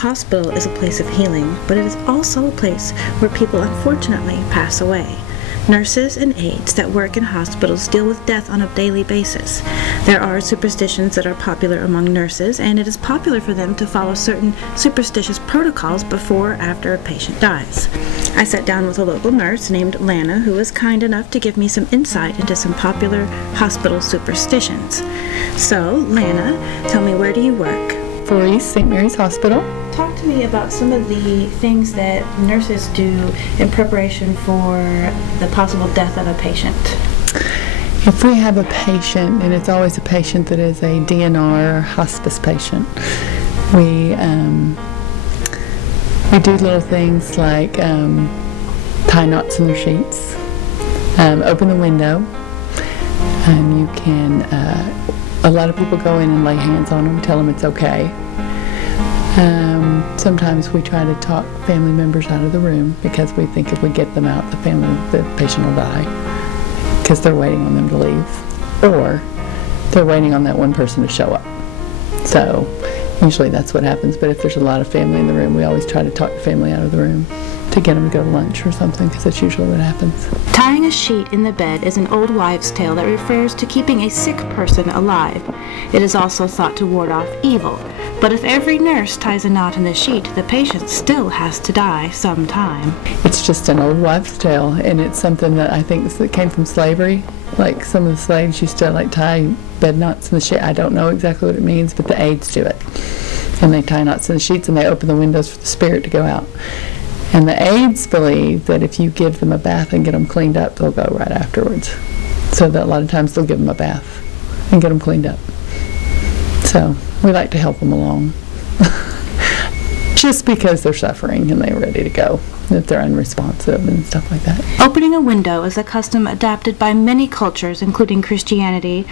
hospital is a place of healing, but it is also a place where people unfortunately pass away. Nurses and aides that work in hospitals deal with death on a daily basis. There are superstitions that are popular among nurses, and it is popular for them to follow certain superstitious protocols before or after a patient dies. I sat down with a local nurse named Lana, who was kind enough to give me some insight into some popular hospital superstitions. So, Lana, tell me, where do you work? For East St. Mary's Hospital. Talk to me about some of the things that nurses do in preparation for the possible death of a patient. If we have a patient, and it's always a patient that is a DNR or hospice patient, we do little things like tie knots in their sheets, open the window. You can, a lot of people go in and lay hands on them, tell them it's okay. Sometimes we try to talk family members out of the room because we think if we get them out, the patient will die because they're waiting on them to leave, or they're waiting on that one person to show up. So usually that's what happens, but if there's a lot of family in the room, we always try to talk the family out of the room to get them to go to lunch or something, because that's usually what happens. Tying a sheet in the bed is an old wives' tale that refers to keeping a sick person alive. It is also thought to ward off evil. But if every nurse ties a knot in the sheet, the patient still has to die sometime. It's just an old wives' tale, and it's something that I think that came from slavery. Like some of the slaves used to tie bed knots in the sheet. I don't know exactly what it means, but the aides do it. And they tie knots in the sheets and they open the windows for the spirit to go out. And the aides believe that if you give them a bath and get them cleaned up, they'll go right afterwards. So that a lot of times they'll give them a bath and get them cleaned up. So we like to help them along. Just because they're suffering and they're ready to go, if they're unresponsive and stuff like that. Opening a window is a custom adapted by many cultures, including Christianity,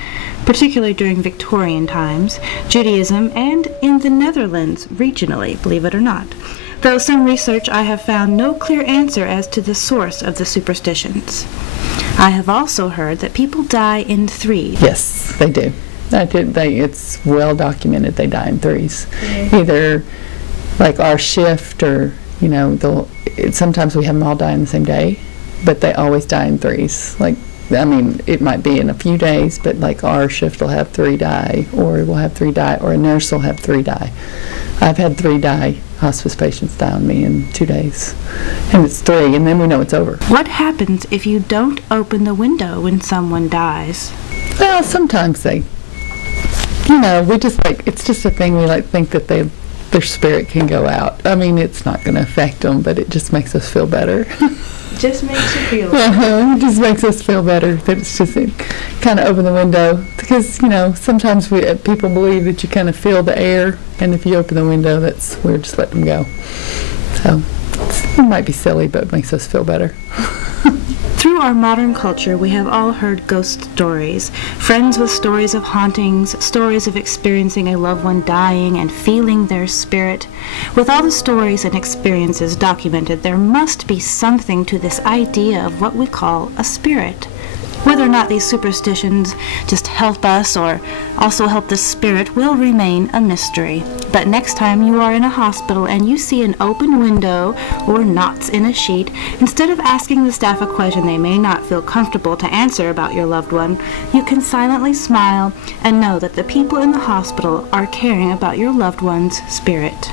particularly during Victorian times, Judaism, and in the Netherlands regionally, believe it or not. Though some research I have found no clear answer as to the source of the superstitions. I have also heard that people die in threes. Yes, they do. It's well documented they die in threes. Mm-hmm. Either like our shift, or sometimes we have them all die in the same day, but they always die in threes. It might be in a few days, but like our shift will have 3 die, or we'll have 3 die, or a nurse will have 3 die. I've had 3 die, hospice patients die on me in 2 days. And it's 3, and then we know it's over. What happens if you don't open the window when someone dies? Well, sometimes they, we just it's just a thing, we think that their spirit can go out. It's not going to affect them, but it just makes us feel better. Just makes you feel better. It just makes us feel better that it's just kind of open the window, because sometimes people believe that you kind of feel the air, and if you open the window, we're just letting them go. So it might be silly, but it makes us feel better. Through our modern culture, we have all heard ghost stories. Friends with stories of hauntings, stories of experiencing a loved one dying and feeling their spirit. With all the stories and experiences documented, there must be something to this idea of what we call a spirit. Whether or not these superstitions just help us or also help the spirit will remain a mystery. But next time you are in a hospital and you see an open window or knots in a sheet, instead of asking the staff a question they may not feel comfortable to answer about your loved one, you can silently smile and know that the people in the hospital are caring about your loved one's spirit.